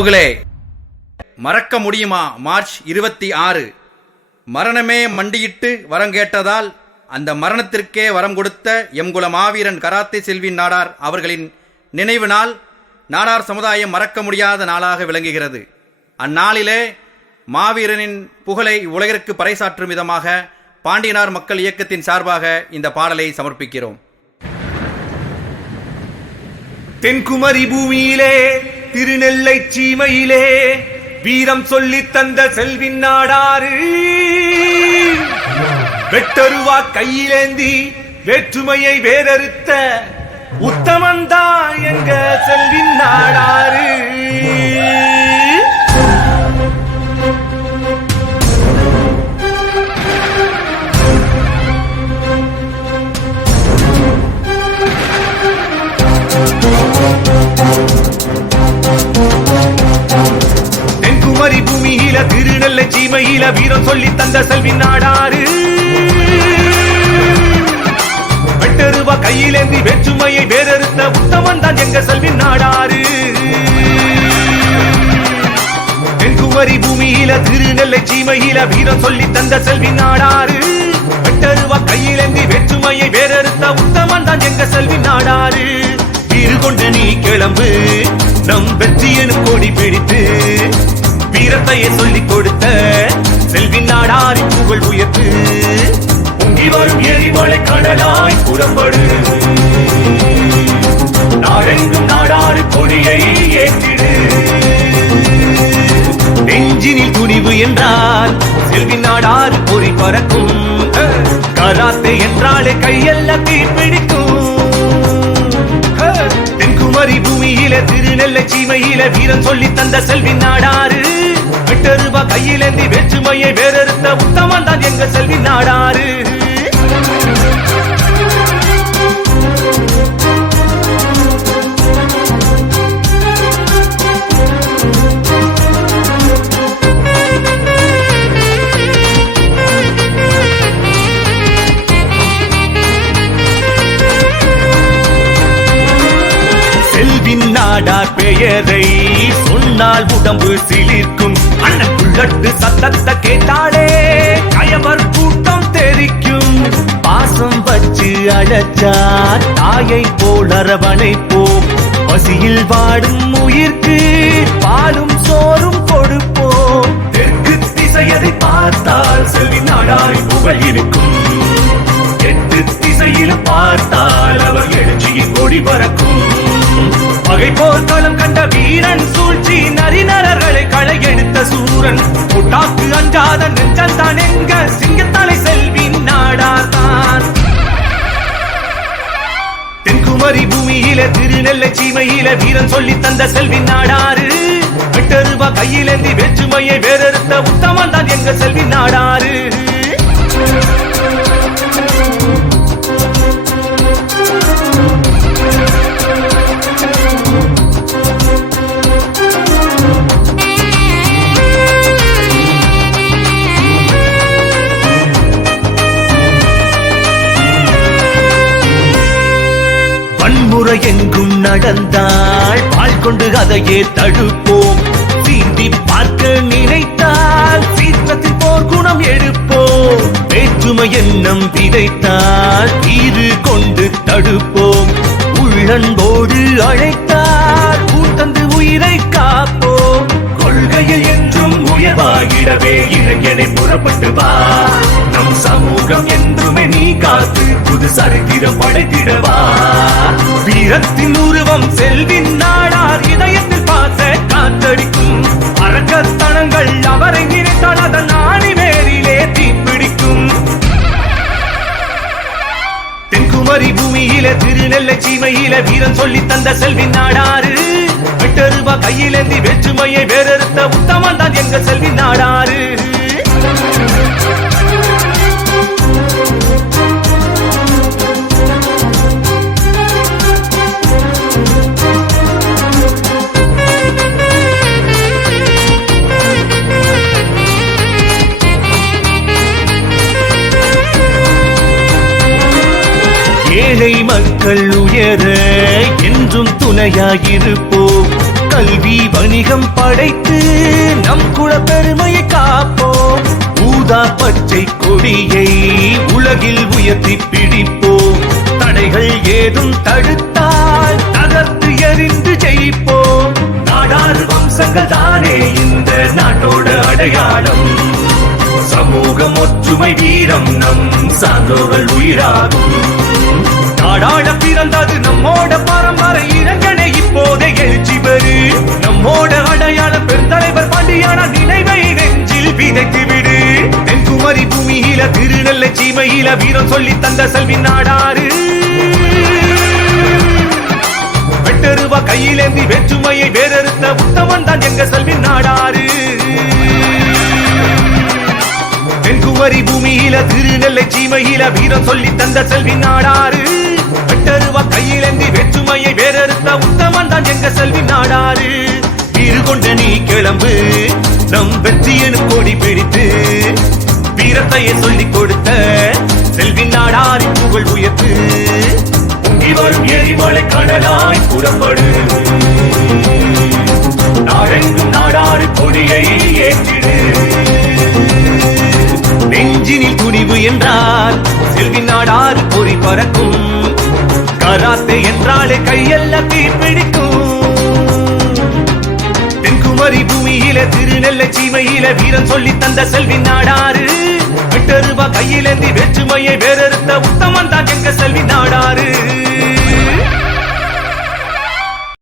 உறவுகளே மறக்க முடியுமா? மார்ச் இருபத்தி ஆறு. மரணமே மண்டியிட்டு வரம் கேட்டதால் அந்த மரணத்திற்கே வரம் கொடுத்த எம்குல மாவீரன் கராத்தே செல்வின் நாடார் அவர்களின் நினைவு நாள் நாடார் சமுதாயம் மறக்க முடியாத நாளாக விளங்குகிறது. அந்நாளிலே மாவீரனின் புகழை உலகிற்கு பறைசாற்றும் விதமாக பாண்டியனார் மக்கள் இயக்கத்தின் சார்பாக இந்த பாடலை சமர்ப்பிக்கிறோம். தென்குமரி பூமியிலே திருநெல்லை சீமையிலே வீரம் சொல்லி தந்த செல்வின் நாடாறு. வெட்டருவா கையிலேந்தி வேற்றுமையை வேறறுத்த உத்தமந்தா எங்க செல்வின் நாடாறு. சீமையில வீரம் சொல்லி தந்த செல்வி நாடாறு. வெட்டருவா கையிலேந்தி வேற்றுமையை வேறறுத்த உத்தமன் தான் எங்க செல்வின் நாடாறு. தென்குமரி பூமியில திருநெல்லை சீமையில வீரம் சொல்லி தந்த செல்வி நாடாறு. வெட்டருவா கையிலேந்தி வேற்றுமையை வேறறுத்த உத்தமன் தான் எங்க செல்வி நாடாறு. இரு கொண்ட நீ கிளம்பு நம் வெற்றியனு கொடி பிடித்து வீரத்தையே சொல்லிக் கொடுத்த செல்வின் நாடாரி புகழ் உயர்த்து பொங்கி வரும் எரிமலை கடலாய் புறப்படு. நாடெங்கும் நாடாறு கொடியை ஏற்றிடு. நெஞ்சினில் துணிவு என்றால் செல்வி நாடாறு பொறி பறக்கும். கராத்தே என்றாலே கையெல்லாம் தீப்பிடிக்கும். தென்குமரி பூமியில திருநெல்லை சீமையில வீரன் சொல்லி தந்த செல்வி நாடார் கையிலேந்தி வேற்றுமையை வேறறுத்த உத்தமன் தான் எங்க செல்வி நாடாறு. செல்வின் நாடார் பெயரை. சொன்னால் உடம்பு சிலிர்க்கும். அண்ணன் புள்ளட்டு சத்தத்தை கேட்டாலே கயவர் கூட்டம் தெரிக்கும். பாசம் வச்சு அழைச்சா தாயை போல் அரவணைப்போம். பசியில் வாடும் உயிர்க்கு பாலும் சோறும் கொடுப்போம். தெற்கு திசையதை பார்த்தால் செல்வி நாடாரி புகழ் இருக்கும். எட்டு திசையில் பார்த்தால் அவர் எழுச்சியின் கொடி பறக்கும். பகை போர்க்களம் கண்ட வீரன் சூழ்ச்சி நரிநரர்களை களை எடுத்த சூரன். முட்டாக்கு அஞ்சாத நெஞ்சந்தான் எங்க சிங்கத்தலை செல்வின் நாடார்தான் தென்குமரி பூமியில திருநெல்லை சீமையில வீரன் சொல்லி தந்த செல்வி நாடாறு. எட்டு ரூபாய் கையிலேந்தி வேற்றுமையை வேறெடுத்த உத்தமன் தான் எங்க செல்வி நாடாறு. எங்கும் நடந்தாள் பால் கொண்டு அதையே தடுப்போம். சீண்டி பார்க்க நினைத்தால் சீற்றத்தில் போர் குணம் எடுப்போம். வேற்றுமை எண்ணம் விதைத்தால் ஈறு கொண்டு தடுப்போம். உள்ளன்போடு அழைத்த விடவே இளைஞனை புறப்பட்டு வா. நம் சமூகம் என்றுமே நீ காத்து புது சரித்திரம் படைத்திடவா வீரத்தின் உருவம் செல்வின் நாடார் இதயத்தில் பார்த்த காத்தடிக்கும் அரக்கத்தனங்கள் அவரை நினைத்தால் அதன் ஆணி வேரிலே தீப்பிடிக்கும். தென்குமரி பூமியில திருநெல்லை சீமையில வீரன் சொல்லி தந்த செல்வின் நாடாறு. விட்டருவா கையிலேந்தி வேற்றுமையை வேறறுத்த உத்தமன் தான் எங்க செல்வி நாடாறு. ஏழை மக்கள் உயர என்றும் துணையாயிருப்போம். கல்வி வணிகம் படைத்து நம் குல பெருமையை காப்போம். ஊதா பச்சை கொடியை உலகில் உயர்த்தி பிடிப்போம். தடைகள் ஏதும் தடுத்தால் தகர்த்து எரிந்து ஜெயிப்போம். நாடாறு வம்சங்கள் தானே இந்த நாட்டோட அடையாளம். சமூகம் ஒற்றுமை வீரம் நம் சான்றோர்கள் உயிராகும். நாடாட பிறந்தது நம்மோட பரம்பரை. விதைத்து விடு. தென்குமரி பூமியில திருநெல்லை சீமையில வீரம் சொல்லி தந்த செல்வி நாடாறு. வெட்டருவா கையிலேந்தி வேற்றுமையை வேறறுத்த உத்தமன் தான் எங்க செல்வி நாடாறு. தென்குமரி பூமியில திருநெல்லை சீமையில வீரம் சொல்லி தந்த செல்வி நாடாறு. வெட்டருவா கையிலேந்தி வேற்றுமையை வேறறுத்த உத்தமன் தான் எங்க செல்வி நாடாறு. வீறு கொண்ட நீ கிளம்பு. நம் வெற்றியனு கொடி பிடித்து வீரத்தையே சொல்லி கொடுத்த செல்வி நாடாரி புகழ் உயர்த்து பொங்கி வரும் எரிமலை கடலாய் புறப்படு. நாடெங்கும் நாடாறு கொடியை ஏற்றிடு. நெஞ்சினில் துணிவு என்றால் செல்வி நாடாறு பொறி பறக்கும். கராத்தே என்றாலே கையெல்லாம் தீப்பிடிக்கும். குமரி பூமியில திருநெல்லை சீமையில வீரன் சொல்லி தந்த செல்வி நாடாறு. எட்டருவா கையிலேந்தி வேற்றுமையை வேறறுத்த உத்தமன் தான் எங்க செல்வி நாடாறு.